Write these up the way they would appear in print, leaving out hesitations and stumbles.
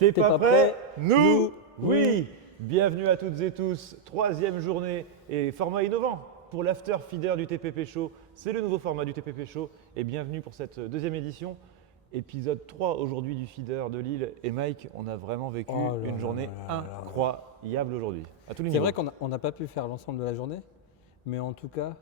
T'es pas prêt? Nous, oui. Bienvenue à toutes et tous, troisième journée et format innovant pour l'After Feeder du TPP Show. C'est le nouveau format du TPP Show et bienvenue pour cette deuxième édition. Épisode 3 aujourd'hui du Feeder de Lille. Et Mike, on a vraiment vécu Oh là une là journée là là là. incroyable aujourd'hui, à tous les C'est niveaux. vrai qu'on n'a pas pu faire l'ensemble de la journée, mais en tout cas,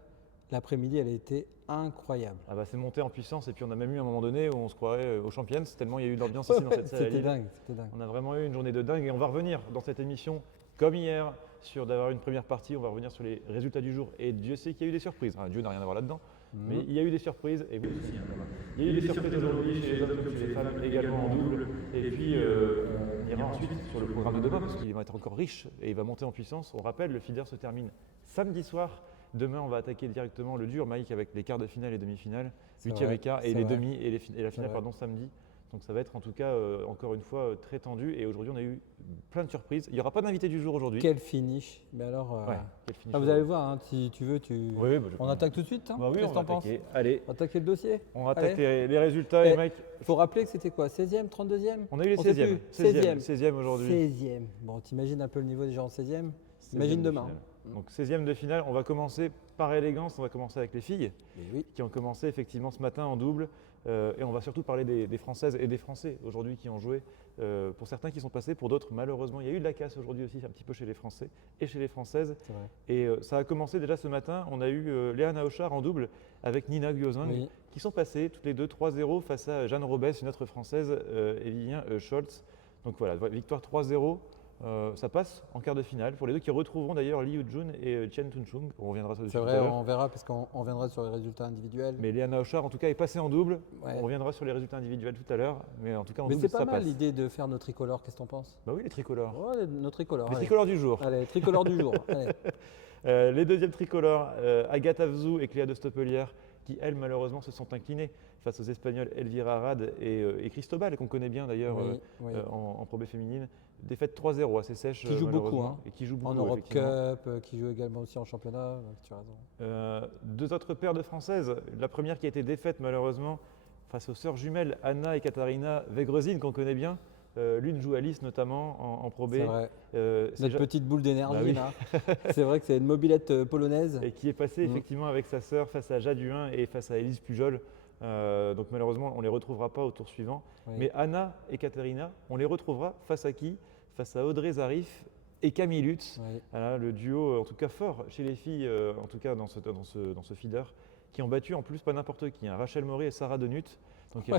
l'après-midi, elle a été incroyable. Ah bah, c'est monté en puissance et puis on a même eu un moment donné où on se croirait aux Champions, tellement il y a eu de l'ambiance ici dans cette salle à C'était Lille. dingue, c'était dingue. On a vraiment eu une journée de dingue et on va revenir dans cette émission, comme hier, sur d'avoir une première partie. On va revenir sur les résultats du jour. Et Dieu sait qu'il y a eu des surprises. Enfin, Dieu n'a rien à voir là-dedans. Mais il y a eu des surprises. Et vous aussi, hein, là-bas. Il y a eu des surprises aujourd'hui chez les hommes comme chez les femmes, également en double. Et puis, on ira ensuite sur le programme de demain parce qu'il va être encore riche et il va monter en puissance. On rappelle, le feeder se termine samedi soir. Demain, on va attaquer directement le dur, Mike, avec les quarts de finale et demi-finale, huitième et quart, et les demi et la finale, pardon, samedi. Donc ça va être en tout cas, encore une fois, très tendu. Et aujourd'hui, on a eu plein de surprises. Il n'y aura pas d'invité du jour aujourd'hui. Quel finish. Mais alors, Ouais, quel finish vous allez voir, hein, si tu veux, Oui, bah, je on peux. attaque tout de suite. Hein. Bah oui, Qu'est-ce on que va t'en penses? attaquer. Allez, On va attaquer le dossier. on attaque Allez. les résultats. Et Mike, Faut rappeler que c'était quoi, 16e, 32e? on a eu les sait 16e. plus. 16e aujourd'hui. 16e. Bon, t'imagines un peu le niveau des gens en 16e? 16e Imagine de demain. finale. Donc 16e de finale, on va commencer par élégance, on va commencer avec les filles Mais oui. qui ont commencé effectivement ce matin en double. Et on va surtout parler des Françaises et des Français aujourd'hui qui ont joué. Pour certains qui sont passés, pour d'autres malheureusement. Il y a eu de la casse aujourd'hui aussi un petit peu chez les Français et chez les Françaises. C'est vrai. Et ça a commencé déjà ce matin. On a eu Léana Auchard en double avec Nina Gyozang Oui. qui sont passées toutes les deux 3-0 face à Jeanne Robès, une autre Française, et Vivien Scholz. Donc voilà, victoire 3-0. Ça passe en quart de finale pour les deux qui retrouveront d'ailleurs Li Yujun et Chen Tunchung. On reviendra sur C'est dessus tout vrai, à l'heure. on verra parce qu'on reviendra sur les résultats individuels. Mais Léana Auchard en tout cas est passée en double. Ouais. On reviendra sur les résultats individuels tout à l'heure. Mais en tout cas en Mais double c'est pas ça mal passe. l'idée de faire nos tricolores, qu'est-ce que t'en penses? Bah oui, les tricolores. Oh, nos tricolores. Les allez. tricolores du jour. Allez, tricolores du jour. Allez. Les deuxièmes tricolores, Agathe Afzou et Cléa de Stoppelière, qui elles malheureusement se sont inclinées face aux Espagnols Elvira Arad et Cristobal, qu'on connaît bien d'ailleurs Oui, oui. en Pro B féminine. Défaite 3-0 assez sèche Qui joue beaucoup, malheureusement, hein. et qui joue beaucoup En Europe effectivement. Cup, qui joue également aussi en championnat, donc tu as raison. Deux autres paires de Françaises. La première qui a été défaite malheureusement face aux sœurs jumelles Anna et Katharina Vegrezin, qu'on connaît bien. L'une joue à Nice notamment en Pro B. C'est vrai. C'est Notre petite boule d'énergie Bah oui. là. C'est vrai que c'est une mobilette polonaise. Et qui est passé effectivement avec sa sœur face à Jade Huin et face à Élise Pujol. Donc malheureusement, on ne les retrouvera pas au tour suivant. Oui. Mais Anna et Katharina, on les retrouvera face à qui? Face à Audrey Zarif et Camille Lutz. Oui. Voilà, le duo en tout cas fort chez les filles, en tout cas dans ce feeder, qui ont battu en plus pas n'importe qui, hein, Rachel Maury et Sarah Denut. Donc Ouais,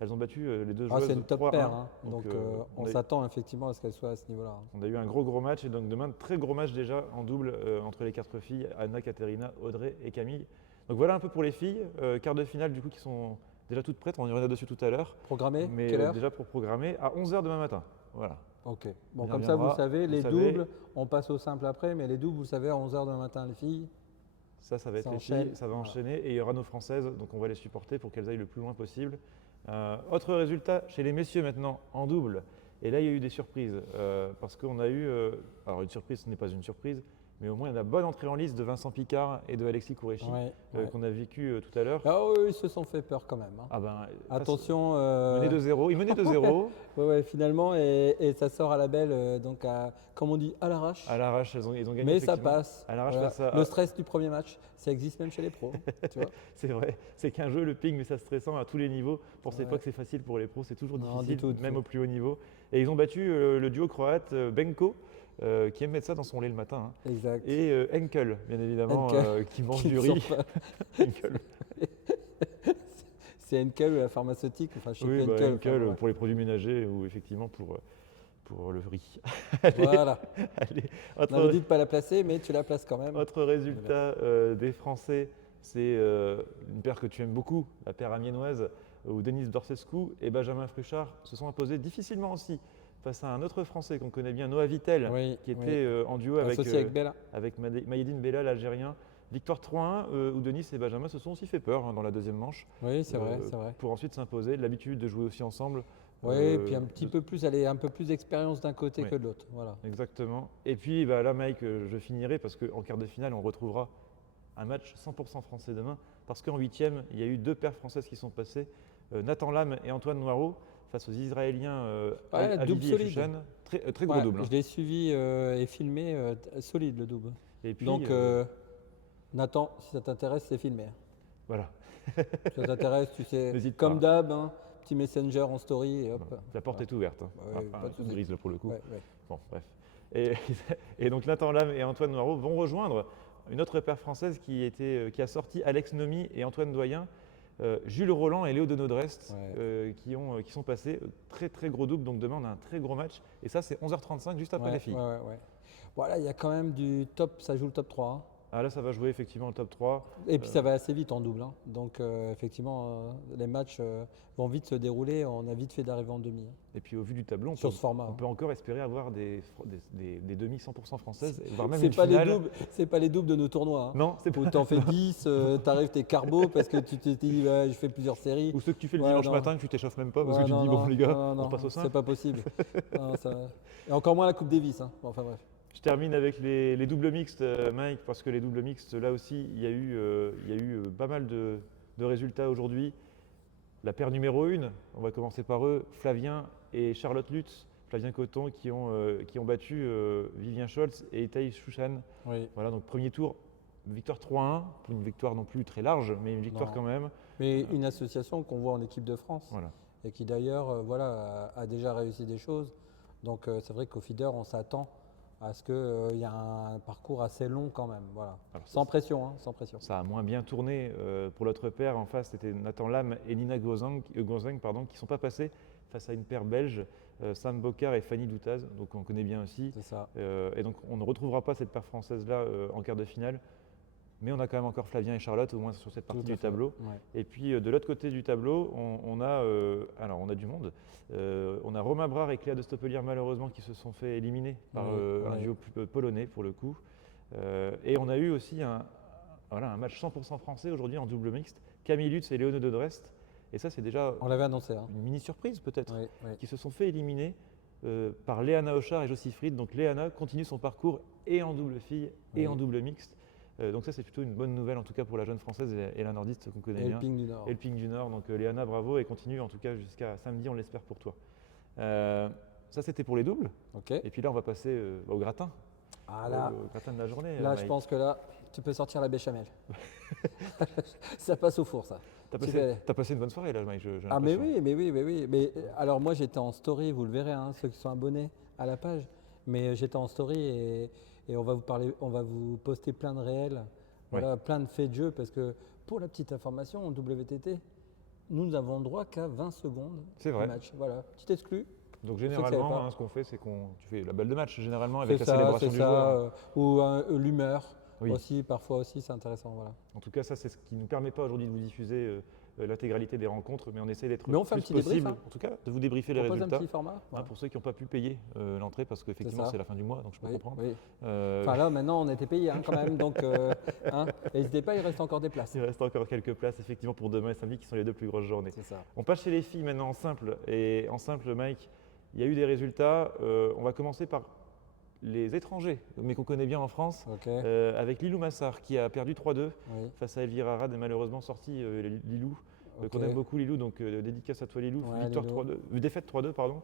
elles ont battu les deux Ah, joueuses c'est une top 3-1. paire, hein. Donc, Donc on on a- s'attend effectivement à ce qu'elle soit à ce niveau-là. on a eu un gros match et donc demain, très gros match déjà en double entre les quatre filles, Anna, Katharina, Audrey et Camille. Donc voilà un peu pour les filles, quart de finale du coup qui sont déjà toutes prêtes, on y reviendra dessus tout à l'heure. Programmé, Mais quelle heure? déjà pour programmer à 11h demain matin. Voilà. Ok. Bon, On y comme ça, vous reviendra. savez, Vous les savez. doubles, on passe au simple après, mais les doubles, vous savez, à 11h demain matin, les filles. Ça va être Ça les enchaîne. filles, ça va Voilà. enchaîner et il y aura nos françaises, donc on va les supporter pour qu'elles aillent le plus loin possible. Autre résultat chez les messieurs maintenant en double. Et là, il y a eu des surprises parce qu'on a eu, alors une surprise, ce n'est pas une surprise, mais au moins il y a la bonne entrée en lice de Vincent Picard et de Alexis Kourechi Ouais, ouais. qu'on a vécu tout à l'heure. Ah oui, ils se sont fait peur quand même. Hein. Ah ben, Attention. Mené 2-0, il menait 2-0. Ouais, finalement, et ça sort à la belle, donc comme on dit, à l'arrache. À l'arrache, ils ont gagné. Mais ça effectivement. passe. À l'arrache Voilà. face à. Le stress du premier match, ça existe même chez les pros. Tu vois. C'est vrai, c'est qu'un jeu, le ping, mais ça stressant à tous les niveaux. Pensez Ouais. pas que c'est facile pour les pros, c'est toujours Non, difficile, du tout, du même tout. au plus haut niveau. Et ils ont battu le duo croate Benko, qui aime mettre ça dans son lait le matin, hein, Exact. et Henkel, bien évidemment, Henkel, qui mange qui du ne riz. sort pas. Henkel. C'est Henkel ou la pharmaceutique, enfin je sais Oui, plus bah, Henkel. Henkel enfin, ouais. pour les produits ménagers ou effectivement pour le riz. Allez, Voilà. allez. On avait dit de ne pas la placer, mais tu la places quand même. Autre résultat des Français, c'est une paire que tu aimes beaucoup, la paire amiénoise, où Denis Dorsescu et Benjamin Fruchard se sont imposés difficilement aussi face à un autre Français qu'on connaît bien, Noah Vittel, Oui, qui oui. était en duo avec, Associé avec Bella. Maïdine Bella, l'Algérien. Victoire 3-1, où Denis et Benjamin se sont aussi fait peur dans la deuxième manche. Oui, c'est vrai, c'est vrai. Pour ensuite s'imposer, l'habitude de jouer aussi ensemble. Oui, et puis un petit peu plus, elle est un peu plus d'expérience d'un côté Oui. que de l'autre. Voilà. Exactement. Et puis bah, là, Mike, je finirai parce qu'en quart de finale, on retrouvera un match 100% français demain. Parce qu'en huitième, il y a eu deux paires françaises qui sont passées, Nathan Lam et Antoine Noireau, face aux Israéliens Ouais, double Avivi et solide. Shushan. Très gros Ouais, double. Hein. je l'ai suivi et filmé, solide le double. Et puis, Donc, Nathan, si ça t'intéresse, c'est filmé. voilà. Si ça t'intéresse, tu sais, N'hésite comme pas. d'hab, hein, petit messenger en story et hop. La porte est ouverte. Hein. Ouais, Enfin, pas de toute souci. grise là pour le coup. Ouais, ouais. Bon, bref. Et, et donc Nathan Lam et Antoine Noireau vont rejoindre une autre paire française qui a sorti Alex Nomi et Antoine Doyen, Jules Roland et Léo de Nodrest qui sont passés. Très très gros double, donc demain on a un très gros match. Et ça c'est 11h35 juste après Ouais, les filles. ouais. Voilà, il y a quand même du top, ça joue le top 3. Hein. Ah là ça va jouer effectivement le top 3. Et puis ça va assez vite en double. Hein. Donc effectivement, les matchs vont vite se dérouler. On a vite fait d'arriver en demi. Hein. Et puis au vu du tableau, Sur ce format. on peut encore espérer avoir des demi 100% françaises, voire même C'est une pas finale. c'est pas les doubles de nos tournois. Hein. Non, c'est Où pas. t'en fais 10, t'arrives t'es carbo parce que tu t'es dit ouais, je fais plusieurs séries. Ou ceux que tu fais le Ouais, dimanche non. matin que tu t'échauffes même pas parce Ouais, que tu te non, dis bon non, les gars, non, on passe au c'est simple. pas possible. Non, et encore moins la Coupe Davis. Hein. Bon, enfin bref. Je termine avec les doubles mixtes, Mike, parce que les doubles mixtes, là aussi, il y a eu pas mal de résultats aujourd'hui. La paire numéro 1, on va commencer par eux, Flavien et Charlotte Lutz, Flavien Coton, qui ont battu Vivien Scholz et Thaïs Chouchan. Oui. Voilà, donc premier tour, victoire 3-1, une victoire non plus très large, mais une victoire Non. quand même. Mais une association qu'on voit en équipe de France Voilà. et qui d'ailleurs a déjà réussi des choses. Donc c'est vrai qu'au feeder, on s'attend à ce qu'il y ait un parcours assez long quand même. Voilà. Alors, Sans pression, hein, sans pression. Ça a moins bien tourné pour l'autre paire. En face, c'était Nathan Lam et Nina Gozang, qui ne sont pas passés face à une paire belge, Sam Bocard et Fanny Doutaz, donc on connaît bien aussi. C'est ça. Et donc on ne retrouvera pas cette paire française-là en quart de finale. Mais on a quand même encore Flavien et Charlotte, au moins sur cette partie Tout à du fait. tableau. Ouais. Et puis de l'autre côté du tableau, on a du monde. On a Romain Brard et Cléa de Stoppelier, malheureusement, qui se sont fait éliminer par un duo polonais pour le coup. Et on a eu aussi un match 100% français aujourd'hui en double mixte, Camille Lutz et Léone de Drest. Et ça, c'est déjà On l'avait annoncé. Hein. une mini surprise peut-être, Oui. qui se sont fait éliminer par Léana Auchard et Josie Fried. Donc Léana continue son parcours et en double fille et en double mixte. Donc ça, c'est plutôt une bonne nouvelle, en tout cas pour la jeune française et la nordiste qu'on connaît Et bien. le ping du Nord. Et le ping du Nord. Donc Léana, bravo, et continue en tout cas jusqu'à samedi, on l'espère pour toi. Ça, c'était pour les doubles. Ok. Et puis là, on va passer au gratin. Ah là, Au gratin de la journée. là je Mike. pense que là, tu peux sortir la béchamel. Ça passe au four, ça. T'as passé une bonne soirée là, Mike. J'ai Ah mais l'impression. oui. Mais alors moi j'étais en story, vous le verrez, hein, ceux qui sont abonnés à la page. Mais j'étais en story et on va vous poster plein de réels, voilà, plein de faits de jeu parce que pour la petite information en WTT, nous n'avons le droit qu'à 20 secondes C'est du vrai. match. Voilà, petit exclu. Donc ceux qui généralement, savaient pas. ce qu'on fait, c'est tu fais la balle de match généralement avec la C'est ça, célébration du joueur. ou l'humeur Oui. aussi, parfois aussi, c'est intéressant. Voilà. En tout cas, ça, c'est ce qui ne nous permet pas aujourd'hui de vous diffuser l'intégralité des rencontres, mais on essaie d'être Mais on fait un plus petit débrief, possible, hein. en tout cas, de vous débriefer On les propose un résultats. petit format. Hein, Voilà. pour ceux qui n'ont pas pu payer l'entrée, parce qu'effectivement ça. c'est la fin du mois, donc je peux comprendre. Oui. Euh, Enfin là maintenant on était payé hein, quand même, donc hein, n'hésitez pas, il reste encore des places. il reste encore quelques places effectivement pour demain et samedi qui sont les deux plus grosses journées. C'est ça. On passe chez les filles maintenant en simple. Et en simple, Mike, il y a eu des résultats. On va commencer par les étrangers, mais qu'on connaît bien en France, Ok. avec Lilou Massard qui a perdu 3-2 Oui. face à Elvira Rad et malheureusement sorti Lilou. Ok. Qu'on aime beaucoup Lilou, donc dédicace à toi Lilou. Ouais, Victoire Lilou. 3-2, défaite 3-2 pardon.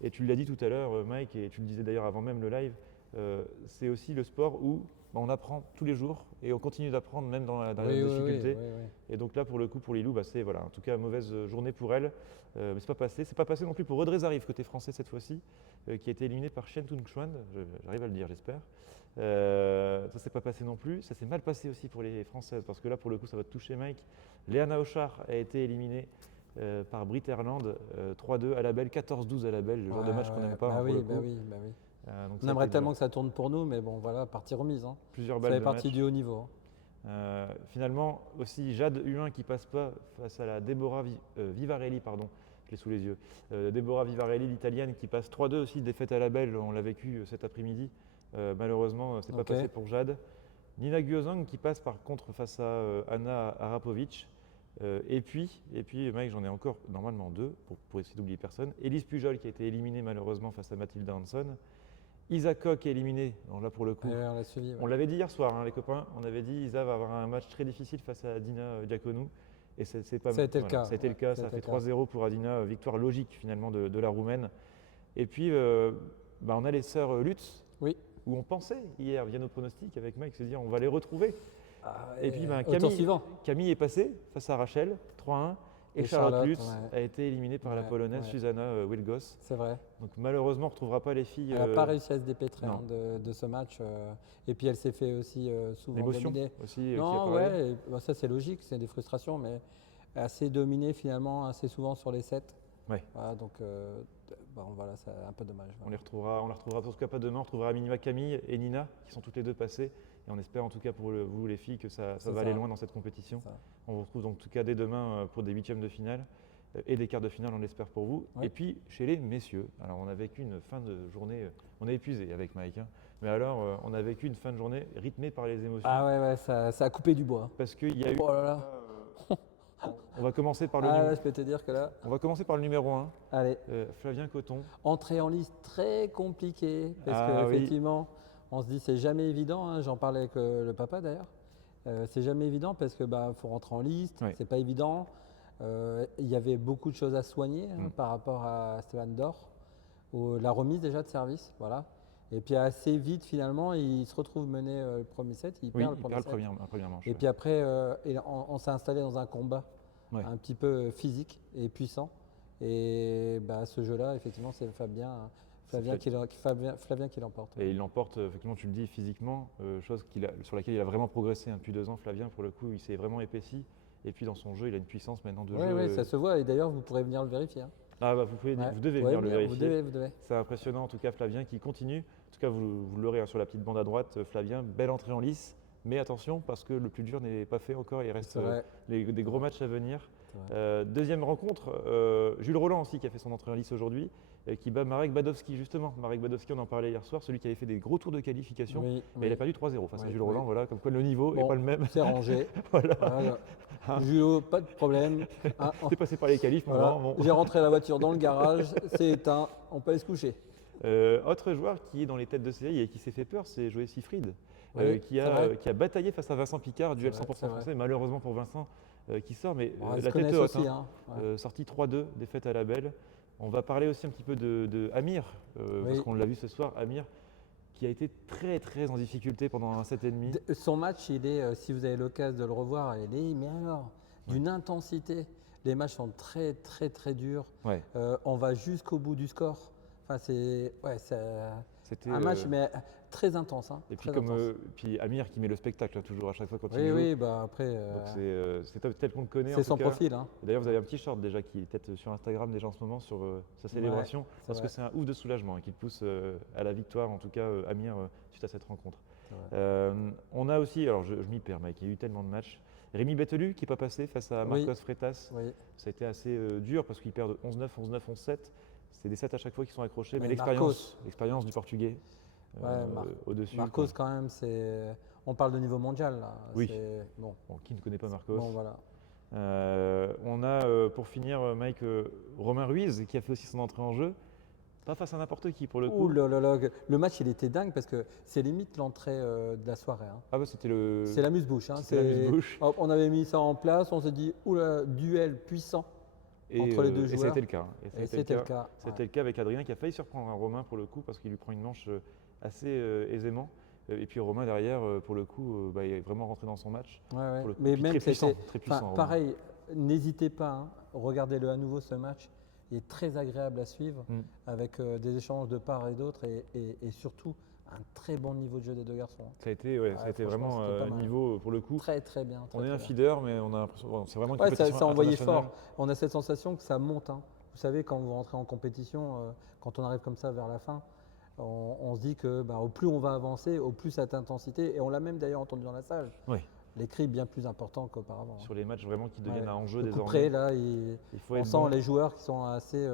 Et tu l'as dit tout à l'heure Mike, et tu le disais d'ailleurs avant même le live, c'est aussi le sport où on apprend tous les jours et on continue d'apprendre même dans la difficulté. Oui. Et donc là pour le coup pour Lilou, c'est voilà, en tout cas mauvaise journée pour elle. Mais c'est pas passé. C'est pas passé non plus pour Audrey Zarif, côté français cette fois-ci, qui a été éliminé par Chen Tung Xuan, j'arrive à le dire j'espère. Ça s'est pas passé non plus. Ça s'est mal passé aussi pour les Françaises, parce que là pour le coup ça va te toucher Mike. Léana Auchard a été éliminée par Britt Erland, 3-2 à la belle, 14-12 à la belle, le genre de match qu'on n'aime pas. Bah hein, pour oui, le coup. bah oui. Donc On ça a aimerait été tellement que ça tourne pour nous, mais bon voilà, partie remise. Hein. plusieurs Ça balles fait de partie match. du haut niveau. Finalement aussi Jade Huin qui passe pas face à la Deborah Vivarelli, pardon, je l'ai sous les yeux. Deborah Vivarelli, l'italienne, qui passe 3-2 aussi, défaite à la belle, on l'a vécu cet après-midi. Malheureusement, c'est pas passé pour Jade. Nina Guozang qui passe par contre face à Anna Arapovic. Et puis Mike, j'en ai encore normalement deux pour essayer d'oublier personne. Élise Pujol qui a été éliminée malheureusement face à Mathilde Hanson. Isa Koch est éliminée. Alors là pour le coup, On l'a suivi. on l'avait dit hier soir, hein, les copains. On avait dit Isa va avoir un match très difficile face à Dina Diaconou. Et c'est pas, Ça a été le cas. ça a été le cas, ça a fait 3-0 pour Adina, victoire logique finalement de la Roumaine. Et puis, on a les sœurs Lutz, Oui. où on pensait hier, via nos pronostics avec Mike, se dire on va les retrouver. Et puis au tour suivant. Camille est passée face à Rachel, 3-1. Et Charlotte Lutz a été éliminée par la Polonaise Susanna Wilgos. C'est vrai. Donc malheureusement, on ne retrouvera pas les filles. Elle n'a pas réussi à se dépêtrer de ce match. Et puis elle s'est fait aussi souvent dominer. Aussi. Non, ça c'est logique, c'est des frustrations, mais assez dominée finalement, assez souvent sur les 7. Ouais. Voilà, donc voilà, c'est un peu dommage. On la retrouvera en tout cas pas demain. On retrouvera à minima Camille et Nina, qui sont toutes les deux passées. Et on espère en tout cas pour vous les filles que ça va aller loin dans cette compétition. On vous retrouve donc en tout cas dès demain pour des huitièmes de finale et des quarts de finale, on l'espère pour vous. Ouais. Et puis chez les messieurs, alors on a vécu une fin de journée, on est épuisé avec Mike, mais alors on a vécu une fin de journée rythmée par les émotions. Ah ouais, ça a coupé du bois. Parce qu'il y a eu… Oh là là. On va commencer par je peux te dire que là… On va commencer par le numéro 1. Allez. Flavien Coton. Entrée en liste très compliquée, parce qu'effectivement, on se dit c'est jamais évident, j'en parlais avec le papa d'ailleurs, c'est jamais évident parce que faut rentrer en liste, c'est pas évident. Il y avait beaucoup de choses à soigner par rapport à Stéphane Dor, la remise déjà de service, voilà. Et puis assez vite finalement, il se retrouve mené le premier set, il perd le premier manche. Et puis après, on s'est installé dans un combat un petit peu physique et puissant. Et ce jeu-là, effectivement, c'est Flavien qui l'emporte. Et il l'emporte, effectivement, tu le dis, physiquement, chose sur laquelle il a vraiment progressé depuis 2 ans. Flavien, pour le coup, il s'est vraiment épaissi. Et puis dans son jeu, il a une puissance maintenant de jeu. Oui, ça se voit. Et d'ailleurs, vous pourrez venir le vérifier. Vous devez venir le vérifier. Vous devez. C'est impressionnant, en tout cas, Flavien qui continue. En tout cas, vous l'aurez sur la petite bande à droite. Flavien, belle entrée en lice. Mais attention, parce que le plus dur n'est pas fait encore. Il reste des gros matchs à venir. Deuxième rencontre, Jules Roland aussi qui a fait son entrée en lice aujourd'hui, qui bat Marek Badowski justement. Marek Badowski, on en parlait hier soir, celui qui avait fait des gros tours de qualification, mais il a perdu 3-0 face à Jules Roland, voilà, comme quoi le niveau n'est pas le même. C'est rangé. Voilà. Jules, pas de problème. T'es passé par les qualifs, mon grand. Bon. J'ai rentré la voiture dans le garage, c'est éteint, on peut aller se coucher. Autre joueur qui est dans les têtes de série et qui s'est fait peur, c'est Joël Sifrid, qui a bataillé face à Vincent Picard, duel 100% français, malheureusement pour Vincent. Qui sort, mais la tête haute, sortie 3-2, défaite à la belle. On va parler aussi un petit peu de Amir, parce qu'on l'a vu ce soir, Amir, qui a été très très en difficulté pendant un 7,5. Son match, il est, si vous avez l'occasion de le revoir, il est, mais alors, d'une intensité. Les matchs sont très très très durs. On va jusqu'au bout du score. Enfin, c'était un match mais très intense. Et puis puis Amir qui met le spectacle toujours à chaque fois quand il joue. Oui, après. Donc c'est tel qu'on le connaît. C'est son profil. D'ailleurs, vous avez un petit short déjà qui est peut-être sur Instagram déjà en ce moment sur sa célébration, parce que c'est un ouf de soulagement qui le pousse à la victoire, en tout cas Amir suite à cette rencontre. On a aussi, alors je m'y perds, Mike, il y a eu tellement de matchs. Rémi Bettelu qui n'est pas passé face à Marcos Freitas. Ça a été assez dur parce qu'ils perdent 11-9, 11-9, 11-7. C'est des 7 à chaque fois qui sont accrochés, mais l'expérience du Portugais au-dessus. Marcos quand même, on parle de niveau mondial là. Oui. Qui ne connaît pas Marcos? Voilà. On a pour finir Mike Romain Ruiz qui a fait aussi son entrée en jeu. Pas face à n'importe qui pour le coup. Le match il était dingue parce que c'est limite l'entrée de la soirée. C'est l'amuse-bouche. On avait mis ça en place, on s'est dit duel puissant. Entre les deux joueurs. Et c'était le cas. C'était le cas. C'était le cas avec Adrien qui a failli surprendre un Romain pour le coup parce qu'il lui prend une manche assez aisément. Et puis Romain derrière, pour le coup, il est vraiment rentré dans son match. Mais même très puissant. Pareil, n'hésitez pas, regardez-le à nouveau ce match. Il est très agréable à suivre avec des échanges de part et d'autre et surtout un très bon niveau de jeu des deux garçons. Ça a été vraiment un niveau pour le coup. Très très bien. On est un feeder, mais on a l'impression c'est vraiment une compétition ça envoyait fort. On a cette sensation que ça monte. Vous savez, quand vous rentrez en compétition, quand on arrive comme ça vers la fin, on se dit que au plus on va avancer, au plus cette intensité, et on l'a même d'ailleurs entendu dans la salle. Les cris bien plus importants qu'auparavant. Sur les matchs vraiment qui deviennent un enjeu désormais. Après, là, on sent les joueurs qui sont assez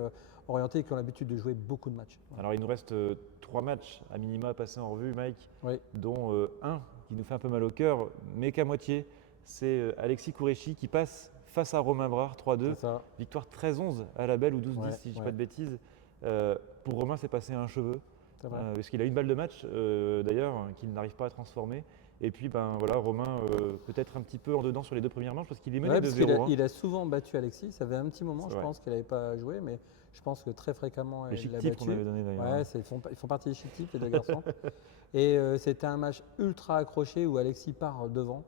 orientés et qui ont l'habitude de jouer beaucoup de matchs. Alors il nous reste 3 matchs à minima à passer en revue, Mike, dont un qui nous fait un peu mal au cœur, mais qu'à moitié. C'est Alexis Kourechi qui passe face à Romain Brard, 3-2. Victoire 13-11 à la belle ou 12-10 si je ne dis pas de bêtises. Pour Romain, c'est passé à un cheveu. Parce qu'il a une balle de match d'ailleurs qu'il n'arrive pas à transformer. Et puis voilà, Romain peut-être un petit peu en dedans sur les 2 premières manches parce qu'il est mené Ouais, de parce qu'il 0. a, il a souvent battu Alexis. Ça fait un petit moment, C'est je vrai. pense qu'il n'avait pas joué, mais je pense que très fréquemment, Les il chic l'a tips qu'on battu. avait donné d'ailleurs. Ouais, ils font partie des chic types, les deux garçons. Et c'était un match ultra accroché où Alexis part devant,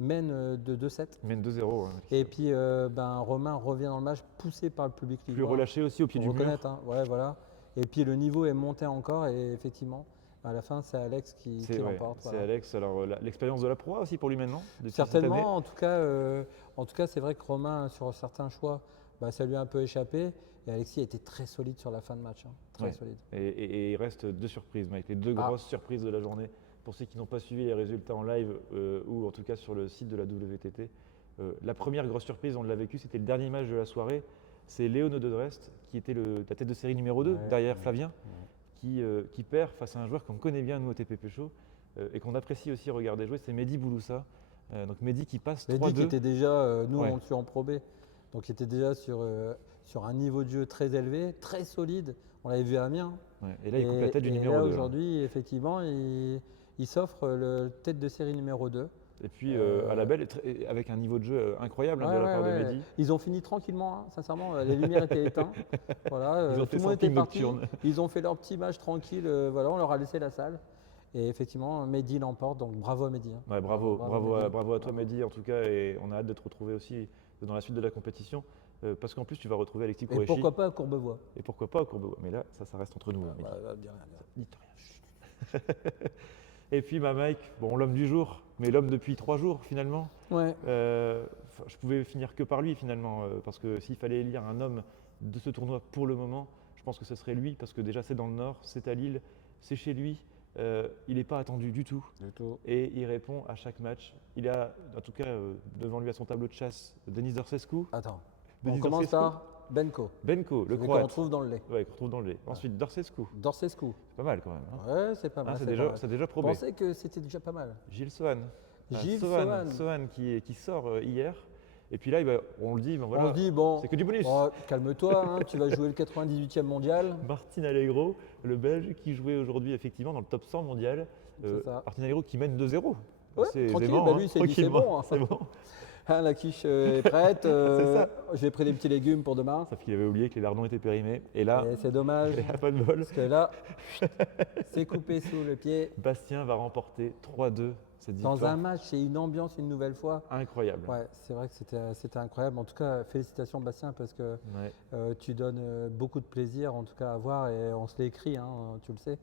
mène de 2-7. Il mène 2-0. Et puis Romain revient dans le match poussé par le public Plus lillois. relâché aussi au pied Faut du mur. reconnaître, hein. Ouais, voilà. Et puis le niveau est monté encore et effectivement, à la fin, c'est Alex qui C'est l'emporte. c'est Voilà. Alex. Alors l'expérience de la proie aussi pour lui maintenant depuis cette année. Certainement, en tout cas, c'est vrai que Romain, sur certains choix, ça lui a un peu échappé. Et Alexis a été très solide sur la fin de match, hein. Très Ouais. solide. Et il reste 2 surprises, Mike, les 2 Ah. grosses surprises de la journée. Pour ceux qui n'ont pas suivi les résultats en live ou en tout cas sur le site de la WTT, la première grosse surprise, on l'a vécu, c'était le dernier match de la soirée. C'est Léon de Drest qui était la tête de série numéro 2 Ouais, derrière ouais, Flavien, qui perd face à un joueur qu'on connaît bien nous au TP Pécho et qu'on apprécie aussi regarder jouer, c'est Mehdi Bouloussa. Donc Mehdi qui passe 3-2. Mehdi qui était déjà, nous Ouais. on le suit en Pro B, donc il était déjà sur un niveau de jeu très élevé, très solide. On l'avait vu à Amiens. Ouais. Et là, il coupe la tête du numéro là, 2. aujourd'hui, effectivement, il s'offre le tête de série numéro 2. Et puis à la belle, avec un niveau de jeu incroyable de la part de Mehdi. Ils ont fini tranquillement, hein, sincèrement. Les lumières étaient éteintes. Voilà, Ils ont tout fait le monde son était film parti. nocturne. Ils ont fait leur petit match tranquille. Voilà, on leur a laissé la salle. Et effectivement, Mehdi l'emporte. Donc bravo à Mehdi, hein. Ouais, bravo Mehdi. à toi Mehdi en tout cas, et on a hâte de te retrouver aussi dans la suite de la compétition parce qu'en plus tu vas retrouver Alexis Et Kourechi. pourquoi pas à Courbevoie. Et pourquoi pas à Courbevoie, mais là ça reste entre nous. Hein, Mehdi. Dis rien, dis rien. Dites rien. Et puis Mike, bon, l'homme du jour, mais l'homme depuis 3 jours finalement. Ouais. Je pouvais finir que par lui finalement, parce que s'il fallait élire un homme de ce tournoi pour le moment, je pense que ce serait lui, parce que déjà c'est dans le Nord, c'est à Lille, c'est chez lui, il n'est pas attendu du tout, et il répond à chaque match. Il a en tout cas devant lui à son tableau de chasse Denis Dorsescu. Attends. Denis On commence Dorsescu. par Benko. Benko, le Celui croate. qu'on trouve dans le lait. Ouais, qu'on retrouve dans le lait. Ensuite Dorsescu, Dorsescu. c'est pas mal quand même. Hein. Ouais, c'est pas mal. C'est pas déjà, mal. c'est déjà Je probé. pensais que c'était déjà pas mal. Gilles Sohan. Gilles Sohan Sohan. qui sort hier. Et puis là, on le dit, ben voilà, On se dit, bon, c'est que du bonus. calme-toi, hein, tu vas jouer le 98e mondial. Martin Allegro, le Belge qui jouait aujourd'hui effectivement dans le top 100 mondial. C'est ça. Martin Allegro qui mène 2-0. Ouais, C'est tranquille, aimant, bah hein, lui, il s'est dit, c'est tranquillement, bon, hein. c'est bon. Hein, la quiche est prête. ça. J'ai pris des petits légumes pour demain. Sauf qu'il avait oublié que les lardons étaient périmés. Et là, Et c'est dommage, il n'y a pas de bol. parce que là, c'est coupé sous le pied. Bastien va remporter 3-2 cette Dans victoire. un match et une ambiance une nouvelle fois. Incroyable. Ouais, c'est vrai que c'était incroyable. En tout cas, félicitations Bastien, parce que Ouais. tu donnes beaucoup de plaisir, en tout cas, à voir. Et on se l'est écrit, hein, tu le sais.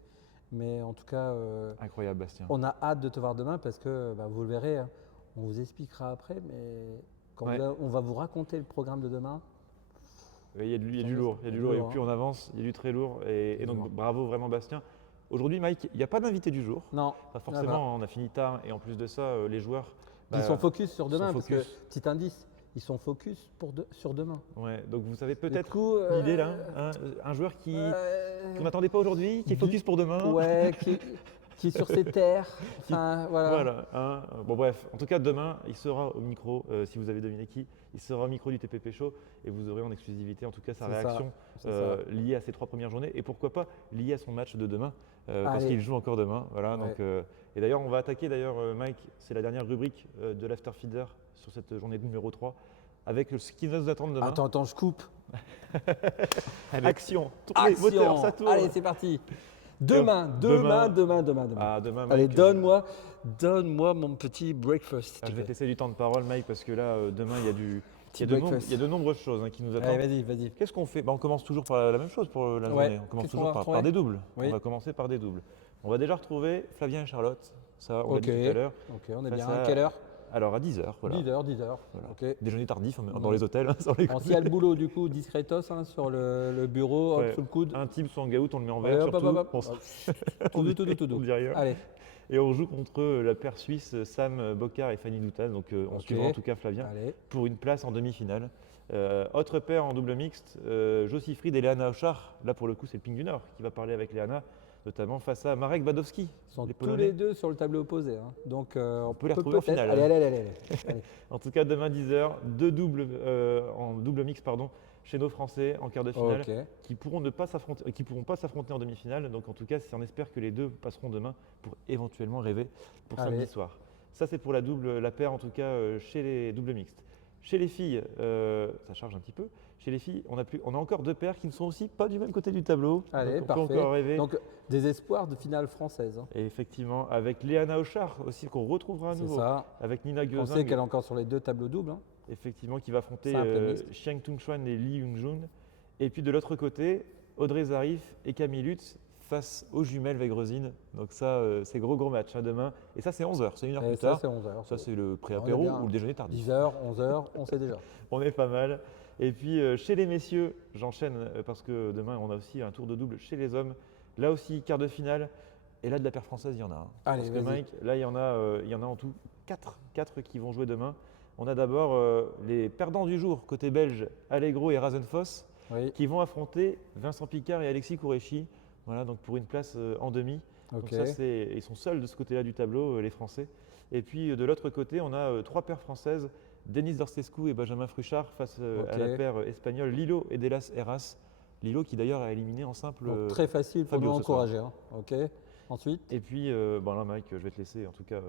Mais en tout cas, Incroyable Bastien. on a hâte de te voir demain, parce que vous le verrez, hein, on vous expliquera après, mais quand Ouais. on va vous raconter le programme de demain. Il y a du lourd, il y a du lourd. Et plus on avance, il y a du très lourd. Et donc lourd. bravo vraiment Bastien. Aujourd'hui Mike, il n'y a pas d'invité du jour. Non, Pas forcément, on a fini tard. Et en plus de ça, les joueurs… ils sont focus sur ils demain, sont parce que, focus. petit indice, ils sont focus sur demain. Ouais, donc vous avez Du peut-être coup, l'idée là, hein, un joueur qu'on n'attendait pas aujourd'hui, qui est focus pour demain. Ouais, qui est sur ses terres. Enfin, voilà. Voilà. Hein. Bon bref, en tout cas demain, il sera au micro, si vous avez deviné qui, il sera au micro du TPP Show et vous aurez en exclusivité en tout cas sa C'est ça, réaction c'est ça. liée à ces 3 premières journées et pourquoi pas liée à son match de demain, parce Allez. qu'il joue encore demain. Voilà, Ouais. donc, et d'ailleurs on va attaquer Mike, c'est la dernière rubrique de l'Afterfeeder sur cette journée numéro 3 avec ce qui va nous attendre demain. Attends, je coupe. Allez, action, tournez, Action. moteur, ça tourne. Allez, c'est parti. Demain. Ah, demain Mike, Allez, donne-moi mon petit breakfast. si je tu vais veux. te laisser du temps de parole Mike parce que là demain il y a Petit il y breakfast. a de nombreuses choses qui nous attendent. Allez, vas-y. Qu'est-ce qu'on fait? On commence toujours par la même chose pour la journée. On commence Qu'est-ce qu'on toujours va par retrouver? des doubles. Oui. On va commencer par des doubles. On va déjà retrouver Flavien et Charlotte. Ça, on l'a Ok. dit tout à l'heure. Ok, on est Face bien. à- À quelle heure? Alors à 10h. Voilà. 10h. Voilà. Ok. Déjeuner tardif dans les hôtels. Sans les On s'y a le boulot, du coup, discretos, hein, sur le bureau, hop, Ouais. sous le coude. Intime ou hangout, on le met en Allez, vert hop, surtout. hop, hop, On hop. s- Tout doux, tout doux, tout on doux. dit rien. Allez. Et on joue contre la paire suisse Sam Bocard et Fanny Doutal. Donc on Ok. suivra en tout cas Flavien Allez. pour une place en demi-finale. Autre paire en double mixte, Josie Fried et Léana Ochar. Là pour le coup c'est le Ping du Nord qui va parler avec Léana, notamment face à Marek Badowski. Ils sont les tous Polonais. les deux sur le tableau opposé, hein. Donc on peut les retrouver en peut-être. finale. Allez. En tout cas, demain 10h, 2 doubles en double mix chez nos Français en quart de finale Ok. qui pourront pas s'affronter en demi-finale. Donc en tout cas, on espère que les deux passeront demain pour éventuellement rêver pour Allez. samedi soir. Ça, c'est pour la paire, en tout cas, chez les doubles mixtes. Chez les filles, ça charge un petit peu. Chez les filles, on a encore 2 paires qui ne sont aussi pas du même côté du tableau. Allez, donc on parfait. peut encore rêver. Donc, des espoirs de finale française. Hein. Et effectivement, avec Léana Auchard aussi, qu'on retrouvera à C'est nouveau. ça. Avec Nina On sait Gyozing, qu'elle est encore sur les 2 tableaux doubles. Hein. effectivement, qui va affronter Simple mixte. Xiang Tongxuan et Li Yungjun. Et puis de l'autre côté, Audrey Zarif et Camille Lutz face aux jumelles Wegrezin. Donc ça, c'est gros match demain. Et ça, c'est 11h, c'est 1 heure Et plus ça, tard. c'est 11h. Ça, c'est le On est pré-apéro bien. ou le déjeuner tardif. 10h, 11h, on sait déjà. On est pas mal. Et puis chez les messieurs, j'enchaîne parce que demain, on a aussi un tour de double chez les hommes. Là aussi, quart de finale. Et là, de la paire française, il y en a un. Allez, Parce que vas-y. Mike, là, il y en a en tout 4 qui vont jouer demain. On a d'abord les perdants du jour, côté belge, Allegro et Rasenfoss, Oui, qui vont affronter Vincent Picard et Alexis Kourechi. Voilà, donc pour une place en demi. ok. Donc ça, ils sont seuls de ce côté-là du tableau, les Français. Et puis de l'autre côté, on a 3 paires françaises, Denis Dorsescu et Benjamin Fruchard face à Ok. la paire espagnole Lilo et Delas Heras. Lilo qui d'ailleurs a éliminé en simple. Donc, très facile pour Fabio nous ce soir. encourager. Hein. Ok. Ensuite, Et puis, bon là Mike, je vais te laisser en tout cas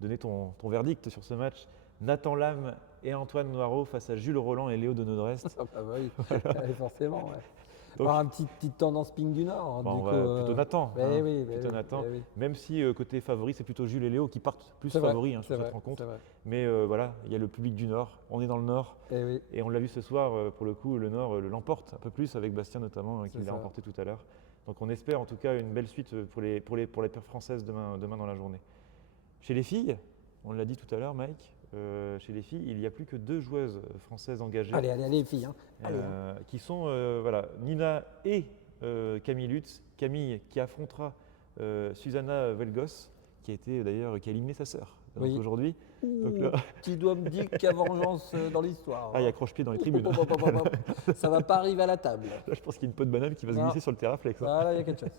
donner ton verdict sur ce match. Nathan Lam et Antoine Noireau face à Jules Roland et Léo de Nodrest. ah bah oui, allez, forcément. Ouais. Donc, Alors, petite tendance ping du Nord. hein, bon, du on coup, va plutôt Nathan. eh hein, oui, plutôt oui, Nathan. eh oui. Même si côté favori, c'est plutôt Jules et Léo qui partent plus C'est vrai, favoris c'est sur vrai, cette rencontre. c'est vrai. Mais voilà, il y a le public du Nord. On est dans le Nord. Eh oui, Et on l'a vu ce soir, pour le coup, le Nord l'emporte un peu plus avec Bastien notamment, qui C'est l'a ça. remporté tout à l'heure. Donc on espère en tout cas une belle suite pour les paires françaises demain dans la journée. Chez les filles, on l'a dit tout à l'heure Mike, chez les filles, il n'y a plus que 2 joueuses françaises engagées allez, les filles. Hein. Allez, qui sont voilà, Nina et Camille Lutz. Camille qui affrontera Susanna Velgos, qui a éliminé sa sœur. Donc Oui. aujourd'hui, donc là, Tu dois me dire qu'il y a vengeance dans l'histoire. il y a croche-pied dans les tribunes. Ça va pas arriver à la table. Là, je pense qu'il y a une peau de banane qui va se Non. glisser sur le terraflex. hein. Voilà, il y a quelque chose.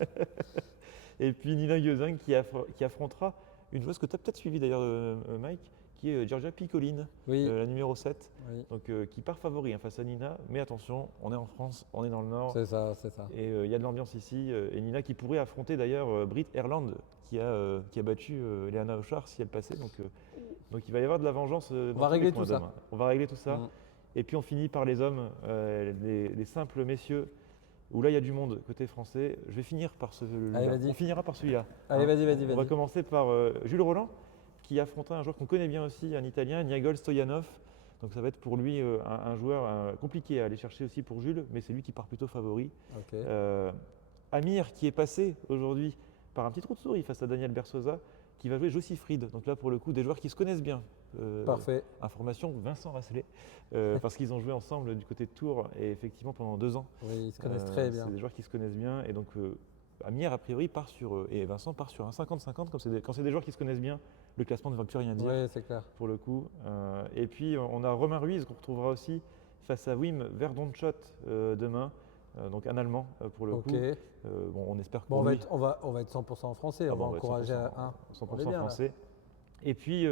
Et puis Nina Gyozing qui affrontera une joueuse que tu as peut-être suivie d'ailleurs, Mike, qui est Giorgia Piccoline, Oui, la numéro 7, oui. donc, qui part favori face à Nina. Mais attention, on est en France, on est dans le Nord, C'est ça, c'est ça. et il y a de l'ambiance ici. Et Nina qui pourrait affronter d'ailleurs Britt Erland, qui a battu Léana Auchard si elle passait. Donc il va y avoir de la vengeance dans va tous régler les coins tout ça. demain. On va régler tout ça. Mm. Et puis on finit par les hommes, les simples messieurs, où là il y a du monde côté français. Je vais finir par Allez, vas-y. on finira par celui-là. Allez, hein. vas-y. On va commencer par Jules Roland, qui affrontera un joueur qu'on connaît bien aussi, un Italien, Niagol Stoyanov. Donc ça va être pour lui un joueur compliqué à aller chercher aussi pour Jules, mais c'est lui qui part plutôt favori. Ok. Amir qui est passé aujourd'hui par un petit trou de souris face à Daniel Bersosa, qui va jouer Josie Fried. Donc là pour le coup des joueurs qui se connaissent bien. Parfait. Information, Vincent Rasselet, parce qu'ils ont joué ensemble du côté de Tours et effectivement pendant 2 ans. Oui, ils se connaissent très bien. C'est des joueurs qui se connaissent bien et donc Amir a priori part sur et Vincent part sur un 50-50. Quand c'est des joueurs qui se connaissent bien, le classement ne va plus rien dire Oui, c'est clair. pour le coup. Et puis on a Romain Ruiz qu'on retrouvera aussi face à Wim Verdonschot demain, donc un Allemand pour le Ok. coup. Bon, on espère que Bon, pour lui, on va être 100% français. ah On bon, va va être encourager 100%, à un. 100% On est bien, là. français. Et puis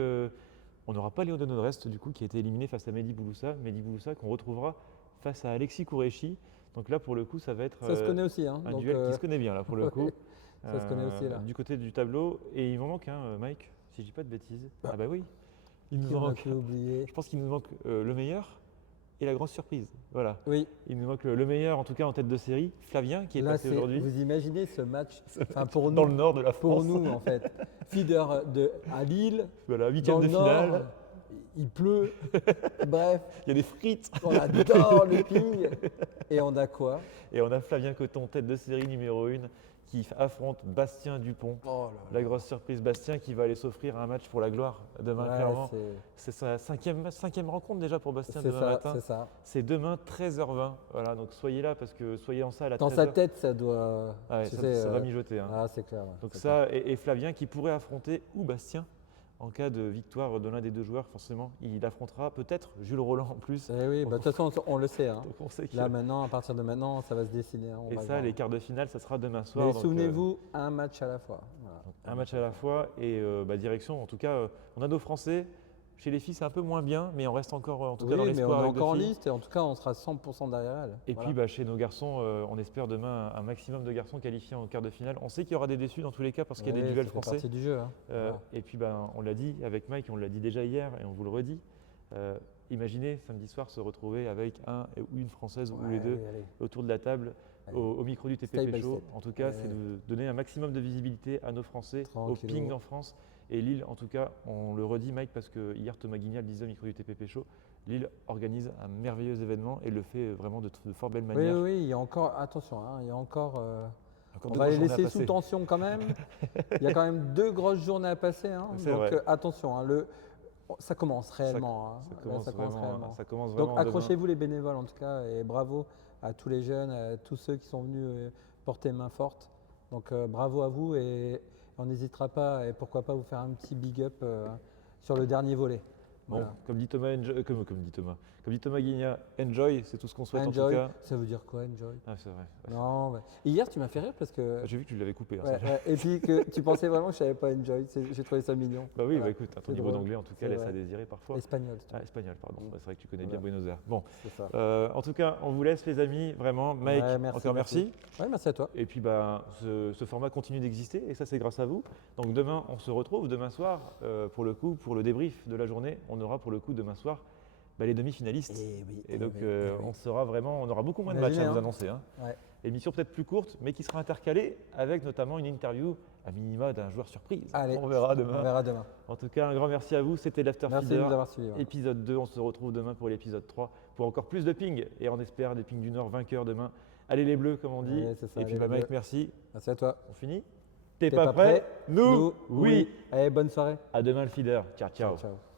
on n'aura pas Léo de Nodrest du coup qui a été éliminé face à Mehdi Bouloussa. Mehdi Bouloussa qu'on retrouvera face à Alexis Kourechi. Donc là pour le coup ça va être Ça se connaît aussi. Hein. un Donc, duel qui se connaît bien là pour le ouais, coup. ça se connaît aussi, là. Du côté du tableau. Et il m'en manque un, Mike, si je dis pas de bêtises. Bah, Ah bah oui, il nous qui en on a manque. pu oublier. Je pense qu'il nous manque le meilleur et la grosse surprise. Voilà. Oui, Il nous manque le meilleur en tout cas en tête de série, Flavien qui est là, passé aujourd'hui vous imaginez ce match, enfin, pour dans nous, le nord de la pour France. nous en fait, feeder à Lille, Voilà, dans huitième le de nord, finale. il pleut, bref, Il y a des frites. on adore le ping, et on a quoi? Et on a Flavien Coton, tête de série numéro 1, qui affronte Bastien Dupont. Oh La grosse surprise, Bastien qui va aller s'offrir un match pour la gloire demain, Ouais, clairement. c'est C'est sa cinquième rencontre déjà pour Bastien c'est demain ça, matin. c'est ça. C'est demain 13h20. Voilà, donc soyez là parce que soyez en salle à Dans 13h. sa tête, ça doit. Ah ouais, tu ça, sais, ça va mijoter. hein. Ah, c'est clair. ouais, Donc c'est ça, et Flavien qui pourrait affronter ou Bastien en cas de victoire de l'un des 2 joueurs, forcément. Il affrontera peut-être Jules Roland en plus. clair. Eh oui, bah, de toute façon, on le sait. Hein. Donc on sait que- Là, maintenant, à partir de maintenant, ça va se dessiner. Hein, on et va ça, voir. les quarts de finale, ça sera demain soir. Mais donc, souvenez-vous, un match à la fois. Voilà. un match à la fois et direction. En tout cas, on a nos Français. Chez les filles, c'est un peu moins bien, mais on reste encore en tout cas Oui, dans mais on l'espoir est avec deux encore en filles. liste et en tout cas, on sera 100% derrière elle. Et Voilà. puis chez nos garçons, on espère demain un maximum de garçons qualifiés en quart de finale. On sait qu'il y aura des déçus dans tous les cas parce qu'il y a des Oui, duels ça fait français. partie du jeu. Hein. Voilà. Et puis on l'a dit avec Mike, on l'a dit déjà hier et on vous le redit. Imaginez samedi soir se retrouver avec un ou une française ou les deux Allez. autour de la table Allez. au micro du Step TPP by Show. step. En tout cas, Ouais. c'est de donner un maximum de visibilité à nos Français, au Tranquillou. ping en France. Et Lille, en tout cas, on le redit Mike parce que hier Thomas Guignal disait au micro du TPP Show, Lille organise un merveilleux événement et le fait vraiment de fort belle Oui, manière. oui, il y a encore, attention, hein, il y a encore, Encore on deux va grosses les journées à laisser passer. sous tension quand même. Il y a quand même 2 grosses journées à passer. Hein, C'est donc vrai. attention, hein, ça commence réellement. Hein. Ça Là, commence ça commence vraiment, réellement. ça commence vraiment Donc demain. accrochez-vous les bénévoles en tout cas et bravo à tous les jeunes, à tous ceux qui sont venus porter main forte. Donc bravo à vous et on n'hésitera pas et pourquoi pas vous faire un petit big up sur le dernier volet. Bon, Voilà. comme dit Thomas Guignat, enjoy, c'est tout ce qu'on souhaite en tout Enjoy, cas. ça veut dire quoi enjoy? Ah, c'est vrai. Non, hier tu m'as fait rire parce que J'ai vu que tu l'avais coupé. Hein, ouais, ça. ouais, et puis que tu pensais vraiment que je savais pas enjoy, j'ai trouvé ça mignon. Bah oui, Voilà. bah écoute, ton C'est niveau drôle. d'anglais en tout cas C'est laisse vrai. à désirer parfois. Espagnol, c'est tout. Ah, espagnol, pardon. Mm. Bah, c'est vrai que tu connais Voilà. bien Buenos Aires. Bon, C'est ça. en tout cas, on vous laisse les amis, vraiment. Mike, Ouais, merci, encore merci. Ouais, merci à toi. Et puis ce format continue d'exister et ça c'est grâce à vous. Donc demain on se retrouve, demain soir pour le coup, pour le débrief de la journée, on aura pour le coup demain soir les demi-finalistes. Eh oui, donc eh oui. on sera vraiment, on aura beaucoup moins de matchs Imaginez, à vous hein. annoncer. Hein. Ouais. Émission peut-être plus courte mais qui sera intercalée avec notamment une interview à minima d'un joueur surprise. Allez, On verra demain. On verra demain. En tout cas un grand merci à vous, c'était Merci de l'Afterfeeder. nous avoir suivis. Ouais. Épisode 2, on se retrouve demain pour l'épisode 3 pour encore plus de ping et on espère des ping du Nord vainqueurs demain. Allez les bleus comme on dit. Ouais, c'est ça, et puis allez, les Mike, Bleus. merci. Merci à toi. On finit? T'es T'es pas prêt? Nous, oui. Allez, bonne soirée. À demain le feeder. Ciao, ciao. Ciao.